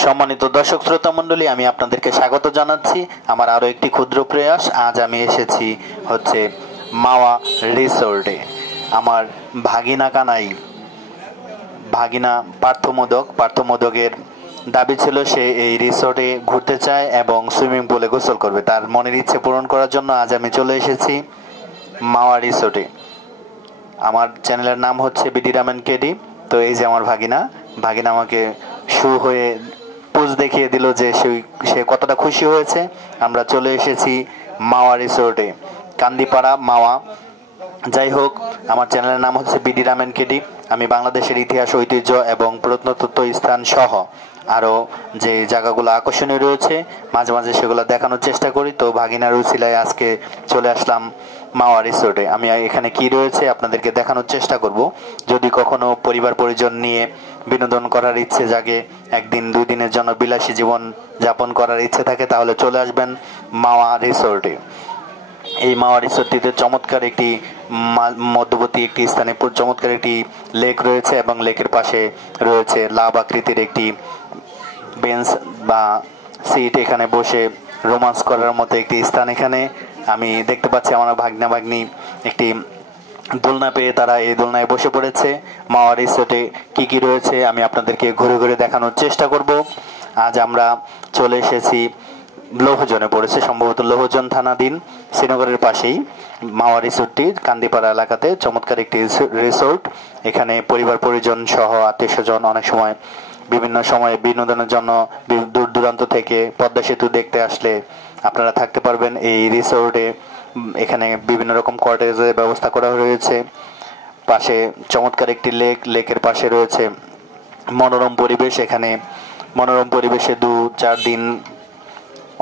সম্মানিত দর্শক শ্রোতা মণ্ডলী, আমি আপনাদেরকে স্বাগত জানাচ্ছি আমার আরও একটি ক্ষুদ্র প্রয়াস। আজ আমি এসেছি হচ্ছে মাওয়া রিসোর্টে। আমার ভাগিনা কানাই, ভাগিনা পার্থমোদকের দাবি ছিল সে এই রিসোর্টে ঘুরতে চায় এবং সুইমিং পুলে গোসল করবে। তার মনের ইচ্ছে পূরণ করার জন্য আজ আমি চলে এসেছি মাওয়া রিসোর্টে। আমার চ্যানেলের নাম হচ্ছে বিডি রামেন কেডি। তো এই যে আমার ভাগিনা আমাকে শু হয়ে পোজ দেখিয়ে দিল যে সে কতটা খুশি হয়েছে। আমরা চলে এসেছি মাওয়া রিসোর্টে, কান্দিপাড়া মাওয়া। যাই হোক, আমার চ্যানেলের নাম হচ্ছে বিডি রামেন কেডি। আমি বাংলাদেশের ইতিহাস, ঐতিহ্য এবং প্রত্নতত্ত্ব স্থান সহ আরও যে জায়গাগুলো আকর্ষণীয় রয়েছে মাঝে মাঝে সেগুলো দেখানোর চেষ্টা করি। তো ভাগিনার উছিলায় আজকে চলে আসলাম মাওয়া রিসোর্টে। আমি এখানে কি রয়েছে আপনাদেরকে দেখানোর চেষ্টা করব। যদি কখনো পরিবার পরিজন নিয়ে বিনোদন করার ইচ্ছে জাগে, একদিন দুই দিনের জন্য বিলাসী জীবন যাপন করার ইচ্ছে থাকে, তাহলে চলে আসবেন মাওয়া রিসোর্টে। এই মাওয়া রিসোর্টটিতে চমৎকার একটি মধ্যবর্তী একটি স্থানে চমৎকার একটি লেক রয়েছে এবং লেকের পাশে রয়েছে লাভ আকৃতির একটি বেঞ্চ বা সিট। এখানে বসে রোমান্স করার মতো একটি স্থান। এখানে আমি দেখতে পাচ্ছি আমার ভাগ্না ভাগ্নি একটি দোলনা পেয়ে তারা এই দোলনায় বসে পড়েছে। মাওয়া রিসোর্টে কি কি রয়েছে আমি আপনাদেরকে ঘুরে ঘুরে দেখানোর চেষ্টা করব। আজ আমরা চলে এসেছি লৌহজনে পড়েছে, সম্ভবত লৌহজন থানাধীন শ্রীনগরের পাশেই মাওয়া রিসোর্টটি, কান্দিপাড়া এলাকাতে চমৎকার একটি রিসোর্ট। এখানে পরিবার পরিজন সহ আত্মীয় স্বজন অনেক সময় বিভিন্ন সময়ে বিনোদনের জন্য দূর দূরান্ত থেকে পদ্মা সেতু দেখতে আসলে আপনারা থাকতে পারবেন এই রিসোর্টে। এখানে বিভিন্ন রকম কটেজের ব্যবস্থা করা রয়েছে। পাশে চমৎকার একটি লেকের পাশে রয়েছে মনোরম পরিবেশ। এখানে মনোরম পরিবেশে 2-4 দিন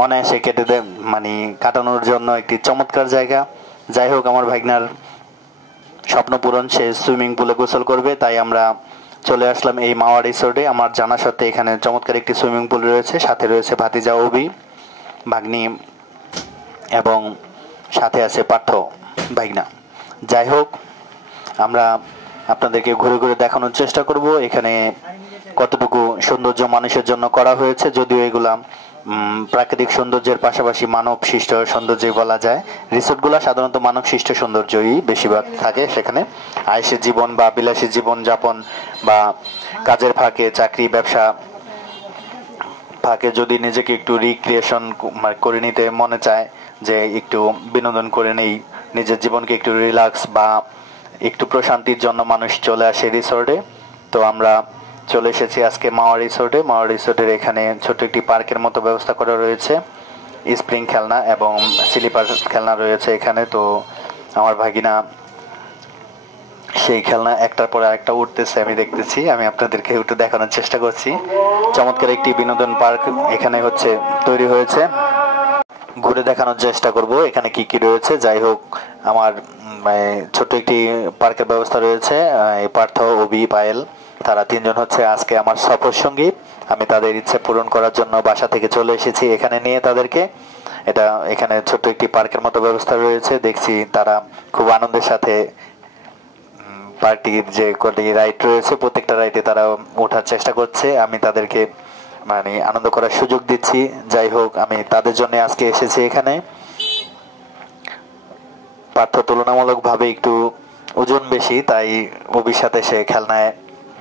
অনায়াসে কেটে দেয়, কাটানোর জন্য একটি চমৎকার জায়গা। যাই হোক, আমার ভাগনার স্বপ্ন পূরণ, সে সুইমিং পুলে গোসল করবে, তাই আমরা চলে আসলাম এই মাওয়া রিসোর্টে। আমার জানা সত্ত্বে এখানে চমৎকার একটি সুইমিং পুল রয়েছে, সাথে রয়েছে ভাতিজা অবি, ভাগ্নি এবং সাথে আছে পার্থ ভাগনা। যাই হোক, আমরা আপনাদেরকে ঘুরে ঘুরে দেখানোর চেষ্টা করব এখানে কতটুকু সৌন্দর্য মানুষের জন্য করা হয়েছে। যদিও এগুলা প্রাকৃতিক সৌন্দর্যের পাশাপাশি মানব সৃষ্ট সৌন্দর্যই বলা যায়। রিসোর্টগুলো সাধারণত মানব সৃষ্ট সৌন্দর্যই বেশিরভাগ থাকে সেখানে। আয়েসের জীবন বা বিলাসী জীবন যাপন বা কাজের ফাঁকে, চাকরি ব্যবসা ফাঁকে যদি নিজেকে একটু রিক্রিয়েশন করে নিতে মনে চায়, যে একটু বিনোদন করে নেই, নিজের জীবনকে একটু রিল্যাক্স বা একটু প্রশান্তির জন্য মানুষ চলে আসে রিসোর্টে। তো আমরা চলে এসেছি আজকে মাওয়া রিসোর্টে। মাওয়া রিসোর্টের এখানে ছোট একটি পার্কের মতো ব্যবস্থা করা রয়েছে, স্প্রিং খেলনা এবং স্লিপার খেলনা রয়েছে এখানে। তো আমার ভাগিনা সেই খেলনা একটার পর একটা উঠতেছে, আমি দেখতেছি, আমি আপনাদেরকে একটু দেখানোর চেষ্টা করছি। চমৎকার একটি বিনোদন পার্ক এখানে তৈরি হয়েছে, ঘুরে দেখানোর চেষ্টা করব এখানে কি কি রয়েছে। যাই হোক, আমার ছোট একটি পার্কের ব্যবস্থা রয়েছে। পার্থ, অবি, পায়েল, তারা 3 জন হচ্ছে আজকে আমার সফর সঙ্গী। আমি তাদের ইচ্ছে পূরণ করার জন্য বাসা থেকে চলে এসেছি এখানে নিয়ে তাদেরকে। এখানে ছোট্ট একটি পার্কের মতো ব্যবস্থা রয়েছে। দেখছি তারা খুব আনন্দের সাথে পার্টির যে কটি রাইড রয়েছে প্রত্যেকটা রাইডে তারা ওঠার চেষ্টা করছে। আমি তাদেরকে আনন্দ করার সুযোগ দিচ্ছি। যাই হোক, আমি তাদের জন্য আজকে এসেছি এখানে। পার্থ তুলনামূলকভাবে একটু ওজন বেশি, তাই অবির সাথে সে খেলনায়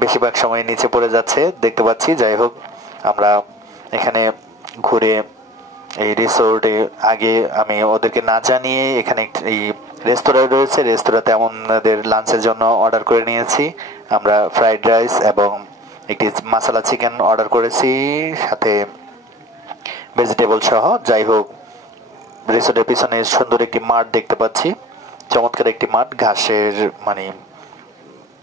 বেশিরভাগ সময় নিচে পড়ে যাচ্ছে দেখতে পাচ্ছি। যাই হোক, আমরা এখানে ঘুরে এই রিসোর্টে আগে আমি ওদেরকে না জানিয়ে এখানে এই রেস্তোরাঁ রয়েছে, রেস্তোরাঁতে আমাদের লাঞ্চের জন্য অর্ডার করে নিয়েছি। আমরা ফ্রাইড রাইস এবং একটি মশলা চিকেন অর্ডার করেছি, সাথে ভেজিটেবল সহ। যাই হোক, রিসোর্টের পিছনে সুন্দর একটি মাঠ দেখতে পাচ্ছি, চমৎকার একটি মাঠ, ঘাসের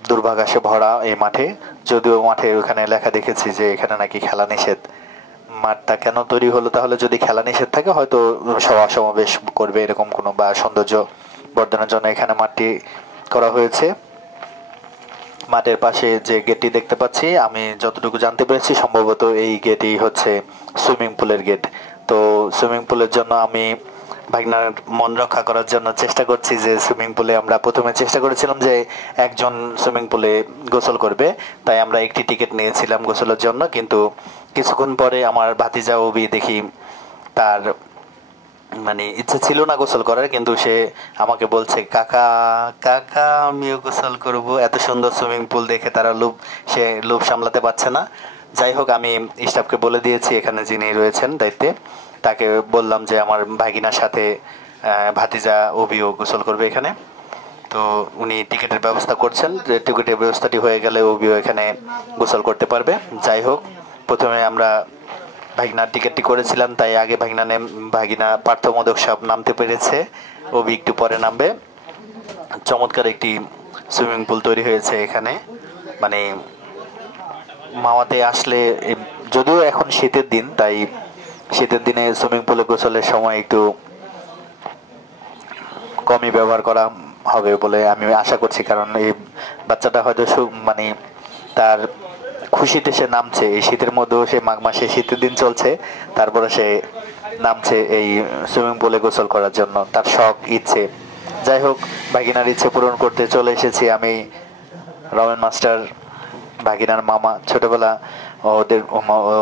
দুর্ভাঘাসে ভরা এই মাঠে। যদিও মাঠে ওখানে লেখা দেখেছি যে এখানে নাকি খেলা নিষেধ। মাঠটা কেন তৈরি হলো? তাহলে যদি খেলা নিষেধ থাকে হয়তো সভা সমাবেশ করবে এরকম কোনো, বা সৌন্দর্য বর্ধনের জন্য এখানে মাঠটি করা হয়েছে। মাঠের পাশে যে গেটটি দেখতে পাচ্ছি, আমি যতটুকু জানতে পেরেছি সম্ভবত এই গেটই হচ্ছে সুইমিং পুলের গেট। তো সুইমিং পুলের জন্য আমি ভাগনার মন রক্ষা করার জন্য চেষ্টা করছি যে সুইমিং পুলে আমরা প্রথমে চেষ্টা করেছিলাম যে একজন সুইমিং পুলে গোসল করবে, তাই আমরা একটি টিকিট নিয়েছিলাম গোসলের জন্য। কিন্তু কিছুক্ষণ পরে আমার ভাতিজা অবি দেখি তার মানে ইচ্ছে ছিল না গোসল করার, কিন্তু সে আমাকে বলছে কাকা কাকা আমিও গোসল করব। এত সুন্দর সুইমিং পুল দেখে তারা সে লোভ সামলাতে পারছে না। যাই হোক, আমি স্টাফকে বলে দিয়েছি, এখানে যিনি রয়েছেন দায়িত্বে তাকে বললাম যে আমার ভাগিনার সাথে ভাতিজা অবিও গোসল করবে এখানে। তো উনি টিকিটের ব্যবস্থা করছেন, যে টিকিটের ব্যবস্থাটি হয়ে গেলে অবিও এখানে গোসল করতে পারবে। যাই হোক, প্রথমে আমরা ভাগিনার টিকিটটি করেছিলাম, তাই আগে ভাগিনা পার্থমোদক সাহেব নামতে পেরেছে, অবি একটু পরে নামবে। চমৎকার একটি সুইমিং পুল তৈরি হয়েছে এখানে। মানে মাওয়াতে আসলে, যদিও এখন শীতের দিন, তাই শীতের দিনে সুইমিং পুলে গোসলের সময় একটু কমই ব্যবহার করা হবে বলে আমি আশা করছি, কারণ এই বাচ্চাটা হয়তো মানে তার খুশিতে সে নামছে। এই শীতের মধ্যেও সে মাঘ মাসে শীতের দিন চলছে, তারপরে সে নামছে এই সুইমিং পুলে গোসল করার জন্য, তার শখ ইচ্ছে। যাই হোক, ভাগিনার ইচ্ছে পূরণ করতে চলে এসেছি আমি, রমেন মাস্টার, ভাগিনার মামা। ছোটবেলা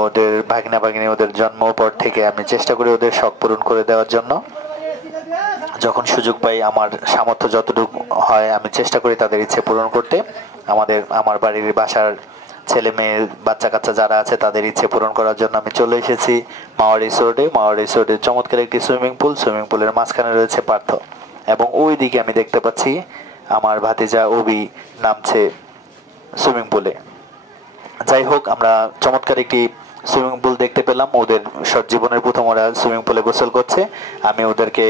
ওদের ভাগিনা ভাগিনী ওদের জন্ম পর থেকে আমি চেষ্টা করি ওদের শখ পূরণ করে দেওয়ার জন্য। যখন সুযোগ পাই, আমার সামর্থ্য যতটুকু হয় আমি চেষ্টা করি তাদের ইচ্ছে পূরণ করতে। আমার বাড়ির বাসার ছেলে মেয়ে বাচ্চা কাচ্চা যারা আছে তাদের ইচ্ছে পূরণ করার জন্য আমি চলে এসেছি মাওয়া রিসোর্টে। মাওয়া রিসোর্টে চমৎকার একটি সুইমিং পুলের মাঝখানে রয়েছে পার্থ, এবং ওই দিকে আমি দেখতে পাচ্ছি আমার ভাতিজা অবি নামছে সুইমিং পুলে। যাই হোক, আমরা চমৎকার একটি সুইমিং পুল দেখতে পেলাম। ওদের জীবনের প্রথম ওরা সুইমিং পুলে গোসল করছে। আমি ওদেরকে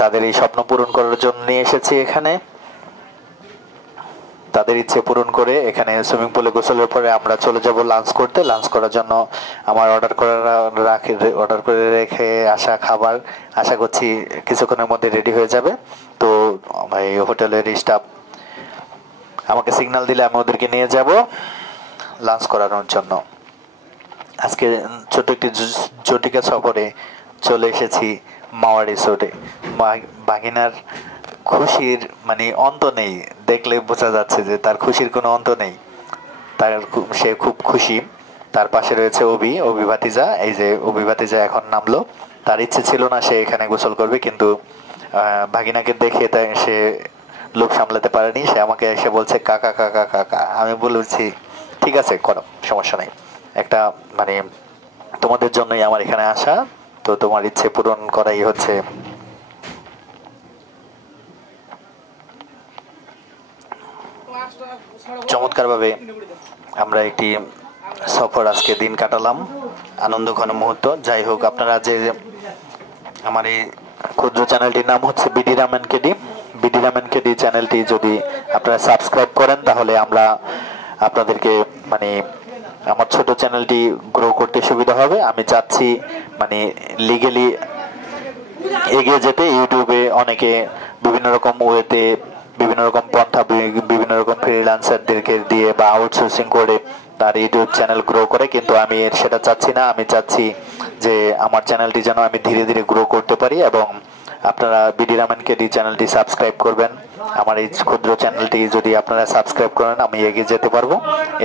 তাদের এই স্বপ্ন পূরণ করার জন্য নিয়ে এসেছি এখানে। তাদের ইচ্ছে পূরণ করে এখানে সুইমিং পুলে গোসলের পরে আমরা চলে যাব লাঞ্চ করতে। লাঞ্চ করার জন্য আমার অর্ডার করে রেখে আসা খাবার আশা করছি কিছুক্ষণের মধ্যে রেডি হয়ে যাবে। তো এই হোটেলের স্টাফ আমাকে সিগন্যাল দিলে আমি ওদেরকে নিয়ে যাব লাঞ্চ করানোর জন্য। আজকে ছোট একটি জটিকা সফরে চলে এসেছি মাওয়া রিসোর্টে। ভাগিনার খুশির মানে অন্ত নেই, দেখলে বোঝা যাচ্ছে যে তার খুশির কোনো অন্ত নেই। সে খুব খুশি। তার পাশে রয়েছে অবি ভাতিজা। এই যে অবি ভাতিজা এখন নামলো। তার ইচ্ছে ছিল না সে এখানে গোসল করবে, কিন্তু ভাগিনাকে দেখে তাই সে লোভ সামলাতে পারেনি। সে আমাকে এসে বলছে কাকা কাকা কাকা। আমি বলেছি ঠিক আছে, করো, সমস্যা নেই। একটা মানে তোমাদের জন্যই আমার এখানে আসা, তো তোমার ইচ্ছে পূরণ করাই হচ্ছে। চমৎকার ভাবে আমরা একটি সফর আজকে দিন কাটালাম, আনন্দ ঘন মুহূর্ত। যাই হোক, আপনারা যে আমার এই ক্ষুদ্র চ্যানেলটির নাম হচ্ছে বিডি রামেন কেডি চ্যানেলটি যদি আপনারা সাবস্ক্রাইব করেন, তাহলে আমরা আপনাদেরকে মানে আমার ছোট চ্যানেলটি গ্রো করতে সুবিধা হবে। আমি চাচ্ছি মানে লিগেলি এগিয়ে যেতে। ইউটিউবে অনেকে বিভিন্ন রকম ওয়েতে বিভিন্ন রকম পন্থা বিভিন্ন রকম ফ্রিল্যান্সারদেরকে দিয়ে বা আউটসোর্সিং করে তার ইউটিউব চ্যানেল গ্রো করে, কিন্তু আমি সেটা চাচ্ছি না। আমি চাচ্ছি যে আমার চ্যানেলটি যেন আমি ধীরে ধীরে গ্রো করতে পারি, এবং আপনারা বিডি রামেন কেডি চ্যানেলটি সাবস্ক্রাইব করবেন। আমার এই ক্ষুদ্র চ্যানেলটি যদি আপনারা সাবস্ক্রাইব করেন, আমি এগিয়ে যেতে পারবো।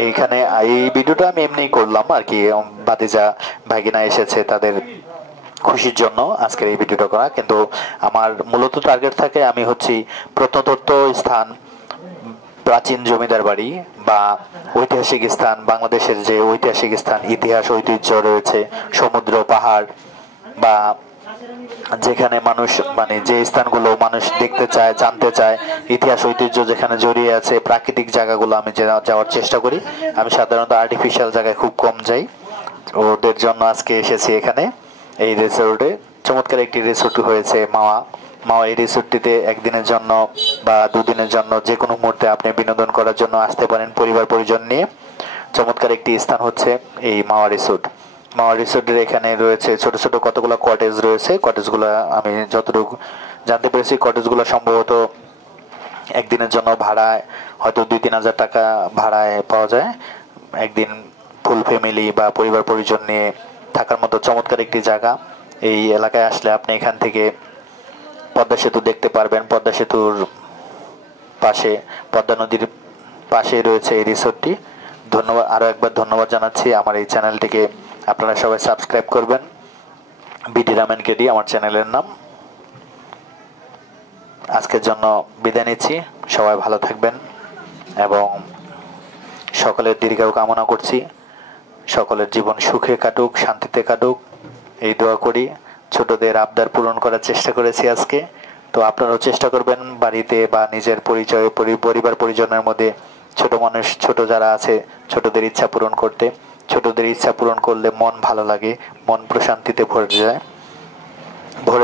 এইখানে এই ভিডিওটা আমি এমনিই করলাম আর কি, ভাতিজা ভাগিনা এসেছে তাদের খুশির জন্য আজকের এই ভিডিওটা করা, কিন্তু আমার মূলত টার্গেট থাকে আমি হচ্ছি প্রত্নতত্ত্ব স্থান, প্রাচীন জমিদার বাড়ি বা ঐতিহাসিক স্থান, বাংলাদেশের যে ঐতিহাসিক স্থান, ইতিহাস ঐতিহ্য রয়েছে, সমুদ্র পাহাড় বা যেখানে মানুষ মানে যে স্থানগুলো মানুষ দেখতে চায়, জানতে চায়, ইতিহাস ঐতিহ্য যেখানে জড়িয়ে আছে, প্রাকৃতিক জায়গাগুলো আমি যাওয়ার চেষ্টা করি। আমি সাধারণত আর্টিফিশিয়াল জায়গায় খুব কম যাই। ওদের জন্য আজকে এসেছি এখানে এই রিসোর্টে। চমৎকার একটি রিসোর্ট হয়েছে মাওয়া। এই রিসোর্টটিতে একদিনের জন্য বা দুদিনের জন্য যে কোনো মুহূর্তে আপনি বিনোদন করার জন্য আসতে পারেন পরিবার পরিজন নিয়ে। চমৎকার একটি স্থান হচ্ছে এই মাওয়া রিসোর্টের এখানে রয়েছে ছোট ছোট কতগুলো কটেজ রয়েছে। কটেজগুলো আমি যতটুকু জানতে পেরেছি, কটেজগুলো সম্ভবত একদিনের জন্য ভাড়ায় হয়তো 2-3 হাজার টাকা ভাড়ায় পাওয়া যায়। একদিন ফুল ফ্যামিলি বা পরিবার পরিজন নিয়ে থাকার মতো চমৎকার একটি জায়গা। এই এলাকায় আসলে আপনি এখান থেকে পদ্মা সেতু দেখতে পারবেন। পদ্মা সেতুর পাশে, পদ্মা নদীর পাশে রয়েছে এই রিসোর্টটি। ধন্যবাদ, আরও একবার ধন্যবাদ জানাচ্ছি। আমার এই চ্যানেলটিকে আপনারা সবাই সাবস্ক্রাইব করবেন। বিডি রামেন কেডি আমার চ্যানেলের নাম। আজকের জন্য বিদায় নিচ্ছি। সবাই ভালো থাকবেন এবং সকলের দীর্ঘায়ু কামনা করছি। সকলের জীবন সুখে কাটুক, শান্তিতে কাটুক, এই দোয়া করি। ছোটদের আবদার পূরণ করার চেষ্টা করেছি আজকে। তো আপনারাও চেষ্টা করবেন বাড়িতে বা নিজের পরিচয় পরিবার পরিজনের মধ্যে ছোট মানুষ, ছোট যারা আছে, ছোটদের ইচ্ছা পূরণ করতে। ছোটদের ইচ্ছা পূরণ করলে মন ভালো লাগে, মন প্রশান্তিতে ভরে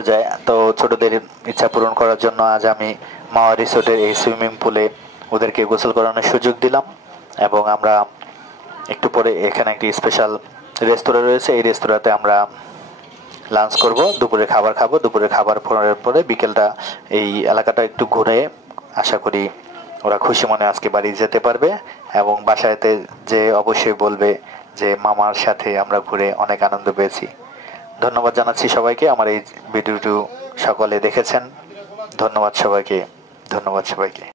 যায়। তো ছোটদের ইচ্ছা পূরণ করার জন্য আজ আমি মাওয়া রিসোর্টের এই সুইমিং পুলে ওদেরকে গোসল করানোর সুযোগ দিলাম। এবং আমরা একটু পরে এখানে একটি স্পেশাল রেস্তোরাঁ রয়েছে, এই রেস্তোরাঁতে আমরা লাঞ্চ করব, দুপুরে খাবার খাবো। দুপুরে খাবার পরে বিকেলটা এই এলাকাটা একটু ঘুরে আশা করি ওরা খুশি মনে আজকে বাড়ি যেতে পারবে এবং বাসায়তে যে অবশ্যই বলবে যে মামার সাথে আমরা ঘুরে অনেক আনন্দ পেয়েছি। ধন্যবাদ জানাচ্ছি সবাইকে। আমার এই ভিডিওটি সকলে দেখেছেন। ধন্যবাদ সবাইকে।